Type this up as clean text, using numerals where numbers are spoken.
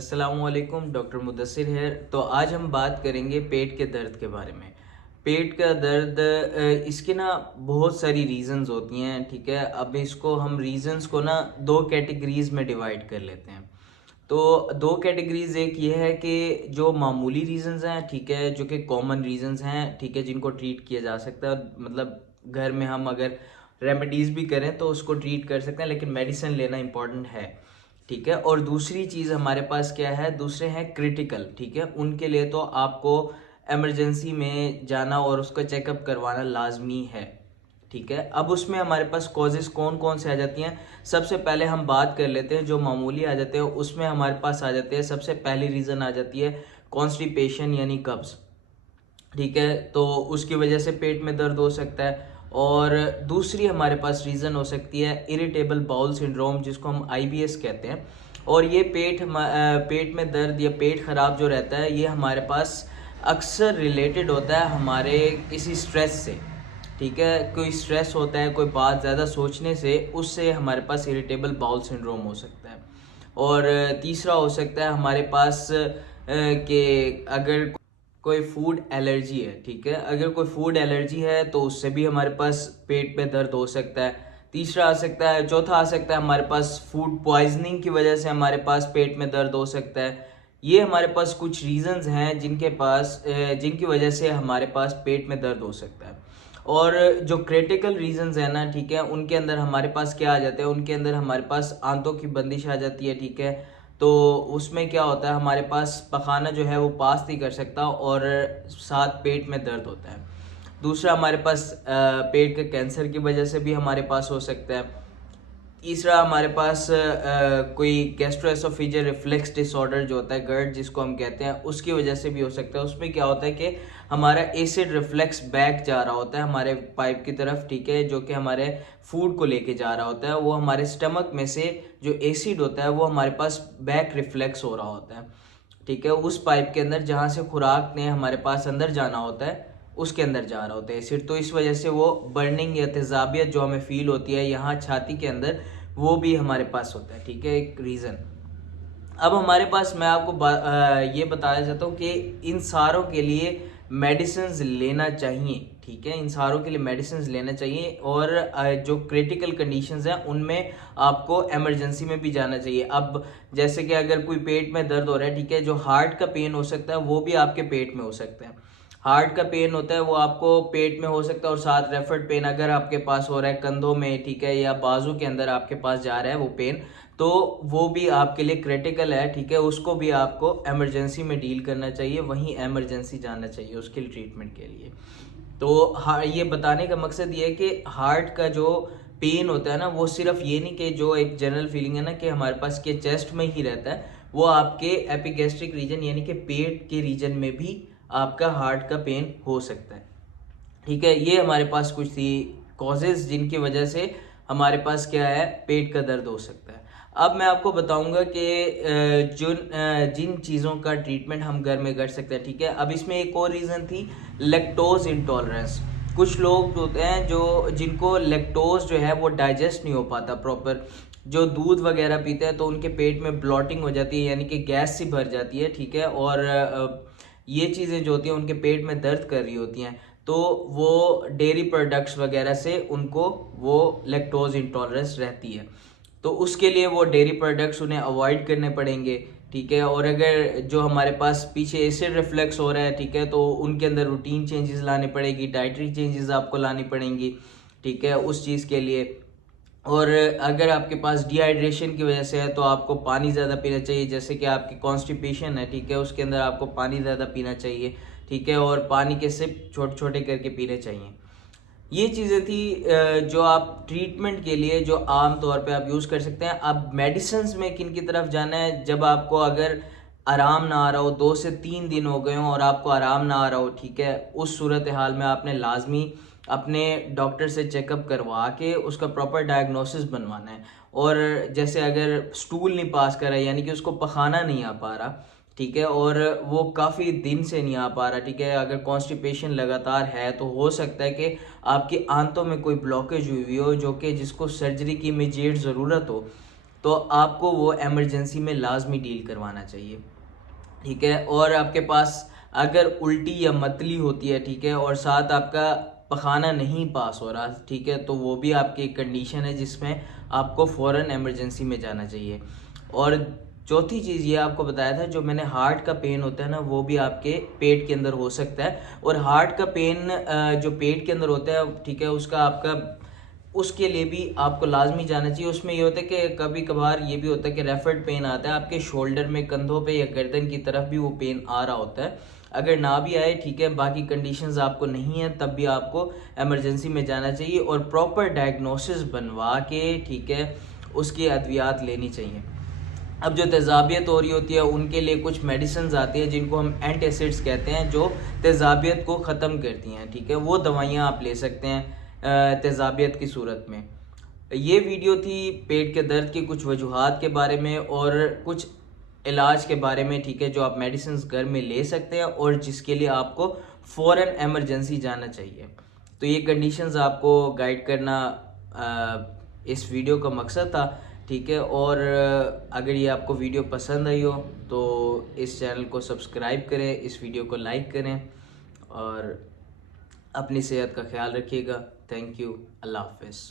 अस्सलामुअलैकुम, डॉक्टर मुदस्सिर है। तो आज हम बात करेंगे पेट के दर्द के बारे में। पेट का दर्द इसके ना बहुत सारी रीज़न्स होती हैं, ठीक है। अब इसको हम रीज़न्स को ना दो कैटेगरीज में डिवाइड कर लेते हैं। तो दो कैटेगरीज, एक ये है कि जो मामूली रीज़न्स हैं, ठीक है, जो कि कॉमन रीज़न्स हैं, ठीक है, जिनको ट्रीट किया जा सकता है। मतलब घर में हम अगर रेमेडीज़ भी करें तो उसको ट्रीट कर सकते हैं, लेकिन मेडिसिन लेना इंपॉर्टेंट है, ठीक है। और दूसरी चीज़ हमारे पास क्या है, दूसरे हैं क्रिटिकल, ठीक है। उनके लिए तो आपको इमरजेंसी में जाना और उसका चेकअप करवाना लाजमी है, ठीक है। अब उसमें हमारे पास कॉजेज़ कौन कौन से आ जाती हैं। सबसे पहले हम बात कर लेते हैं जो मामूली आ जाते हैं, उसमें हमारे पास आ जाते हैं। सबसे पहली रीज़न आ जाती है कॉन्स्टिपेशन यानी कब्ज़, ठीक है। तो उसकी वजह से पेट में दर्द हो सकता है। और दूसरी हमारे पास रीज़न हो सकती है इरिटेबल बाउल सिंड्रोम, जिसको हम आईबीएस कहते हैं। और ये पेट में दर्द या पेट ख़राब जो रहता है, ये हमारे पास अक्सर रिलेटेड होता है हमारे किसी स्ट्रेस से, ठीक है। कोई स्ट्रेस होता है, कोई बात ज़्यादा सोचने से, उससे हमारे पास इरिटेबल बाउल सिंड्रोम हो सकता है। और तीसरा हो सकता है हमारे पास कि अगर कोई फूड एलर्जी है, ठीक है। अगर कोई फूड एलर्जी है तो उससे भी हमारे पास पेट में दर्द हो सकता है। तीसरा आ सकता है, चौथा आ सकता है हमारे पास फूड पॉइजनिंग की वजह से हमारे पास पेट में दर्द हो सकता है। ये हमारे पास कुछ रीजंस हैं जिनकी वजह से हमारे पास पेट में दर्द हो सकता है। और जो क्रिटिकल रीजंस है ना, ठीक है, उनके अंदर हमारे पास क्या आ जाता है, उनके अंदर हमारे पास आंतों की बंदिश आ जाती है, ठीक है। तो उसमें क्या होता है, हमारे पास पखाना जो है वो पास नहीं कर सकता और साथ पेट में दर्द होता है। दूसरा हमारे पास पेट के कैंसर की वजह से भी हमारे पास हो सकता है। तीसरा हमारे पास कोई गैस्ट्रोएसोफेजियल रिफ्लेक्स डिसऑर्डर जो होता है, गर्ड जिसको हम कहते हैं, उसकी वजह से भी हो सकता है। उसमें क्या होता है कि हमारा एसिड रिफ्लेक्स बैक जा रहा होता है हमारे पाइप की तरफ, ठीक है, जो कि हमारे फूड को लेके जा रहा होता है। वो हमारे स्टमक में से जो एसिड होता है वो हमारे पास बैक रिफ्लेक्स हो रहा होता है, ठीक है। उस पाइप के अंदर जहाँ से खुराक ने हमारे पास अंदर जाना होता है, उसके अंदर जा रहा होता है एसिड। तो इस वजह से वो बर्निंग या तेजाबियत जो हमें फील होती है यहाँ छाती के अंदर, वो भी हमारे पास होता है, ठीक है, एक रीज़न। अब हमारे पास मैं आपको ये बताना चाहता हूँ कि इन सारों के लिए मेडिसिन लेना चाहिए, ठीक है। इन सारों के लिए मेडिसिन लेना चाहिए। और जो क्रिटिकल कंडीशंस हैं उनमें आपको इमरजेंसी में भी जाना चाहिए। अब जैसे कि अगर कोई पेट में दर्द हो रहा है, ठीक है, जो हार्ट का पेन हो सकता है वो भी आपके पेट में हो सकता है। हार्ट का पेन होता है वो आपको पेट में हो सकता है, और साथ रेफर्ड पेन अगर आपके पास हो रहा है कंधों में, ठीक है, या बाजू के अंदर आपके पास जा रहा है वो पेन, तो वो भी आपके लिए क्रिटिकल है, ठीक है। उसको भी आपको इमरजेंसी में डील करना चाहिए, वहीं इमरजेंसी जाना चाहिए उसके ट्रीटमेंट के लिए। तो हाँ, ये बताने का मकसद ये है कि हार्ट का जो पेन होता है ना, वो सिर्फ ये नहीं कि जो एक जनरल फीलिंग है ना कि हमारे पास के चेस्ट में ही रहता है, वो आपके एपिगैस्ट्रिक रीजन यानी कि पेट के रीजन में भी आपका हार्ट का पेन हो सकता है, ठीक है। ये हमारे पास कुछ थी कॉजेज जिनकी वजह से हमारे पास क्या है, पेट का दर्द हो सकता है। अब मैं आपको बताऊंगा कि जिन चीज़ों का ट्रीटमेंट हम घर में कर सकते हैं, ठीक है। अब इसमें एक और रीज़न थी लैक्टोज इंटॉलरेंस। कुछ लोग होते हैं जो जिनको लैक्टोज जो है वो डाइजेस्ट नहीं हो पाता प्रॉपर, जो दूध वगैरह पीते हैं तो उनके पेट में ब्लॉटिंग हो जाती है, यानी कि गैस सी भर जाती है, ठीक है। और ये चीज़ें जो होती हैं उनके पेट में दर्द कर रही होती हैं, तो वो डेयरी प्रोडक्ट्स वगैरह से उनको वो लैक्टोज इंटॉलरेंस रहती है। तो उसके लिए वो डेयरी प्रोडक्ट्स उन्हें अवॉइड करने पड़ेंगे, ठीक है। और अगर जो हमारे पास पीछे एसिड रिफ्लेक्स हो रहा है, ठीक है, तो उनके अंदर रूटीन चेंजेस लाने पड़ेगी, डाइटरी चेंजेस आपको लानी पड़ेंगी, ठीक है, उस चीज़ के लिए। और अगर आपके पास डिहाइड्रेशन की वजह से है तो आपको पानी ज़्यादा पीना चाहिए, जैसे कि आपकी कॉन्स्टिपेशन है, ठीक है, उसके अंदर आपको पानी ज़्यादा पीना चाहिए, ठीक है। और पानी के सिप छोटे छोटे करके पीने चाहिए। ये चीज़ें थी जो आप ट्रीटमेंट के लिए जो आम तौर पे आप यूज़ कर सकते हैं। अब मेडिसिन्स में किन की तरफ जाना है, जब आपको अगर आराम ना आ रहा हो, 2 से 3 दिन हो गए हों और आपको आराम ना आ रहा हो, ठीक है, उस सूरत हाल में आपने लाजमी अपने डॉक्टर से चेकअप करवा के उसका प्रॉपर डायग्नोसिस बनवाना है। और जैसे अगर स्टूल नहीं पास कर रहा है, यानी कि उसको पखाना नहीं आ पा रहा, ठीक है, और वो काफ़ी दिन से नहीं आ पा रहा, ठीक है, अगर कॉन्स्टिपेशन लगातार है तो हो सकता है कि आपकी आंतों में कोई ब्लॉकेज हुई हुई हो, जो कि जिसको सर्जरी की इमीडिएट ज़रूरत हो, तो आपको वो एमरजेंसी में लाजमी डील करवाना चाहिए, ठीक है। और आपके पास अगर उल्टी या मतली होती है, ठीक है, और साथ आपका पखाना नहीं पास हो रहा, ठीक है, तो वो भी आपकी एक कंडीशन है जिसमें आपको फ़ौरन एमरजेंसी में जाना चाहिए। और चौथी चीज़ ये आपको बताया था, जो मैंने हार्ट का पेन होता है ना, वो भी आपके पेट के अंदर हो सकता है। और हार्ट का पेन जो पेट के अंदर होता है, ठीक है, उसका आपका उसके लिए भी आपको लाजमी जाना चाहिए। उसमें ये होता है कि कभी कभार ये भी होता है कि रेफर्ड पेन आता है आपके शोल्डर में, कंधों पे या गर्दन की तरफ भी वो पेन आ रहा होता है। अगर ना भी आए, ठीक है, बाकी कंडीशंस आपको नहीं है, तब भी आपको एमरजेंसी में जाना चाहिए और प्रॉपर डायग्नोसिस बनवा के, ठीक है, उसकी अद्वियात लेनी चाहिए। अब जो तेज़ाबियत हो रही होती है उनके लिए कुछ मेडिसिन आती हैं जिनको हम एंटासिड्स कहते हैं, जो तेज़ाबियत को ख़त्म करती हैं, ठीक है। वो दवाइयाँ आप ले सकते हैं तेज़ाबियत की सूरत में। ये वीडियो थी पेट के दर्द की कुछ वजूहात के बारे में और कुछ इलाज के बारे में, ठीक है, जो आप मेडिसिन घर में ले सकते हैं और जिसके लिए आपको फ़ौरन एमरजेंसी जाना चाहिए। तो ये कंडीशंस आपको गाइड करना इस वीडियो का मकसद था, ठीक है। और अगर ये आपको वीडियो पसंद आई हो तो इस चैनल को सब्सक्राइब करें, इस वीडियो को लाइक करें और अपनी सेहत का ख्याल रखिएगा। Thank you. अल्लाह हाफ़िज़।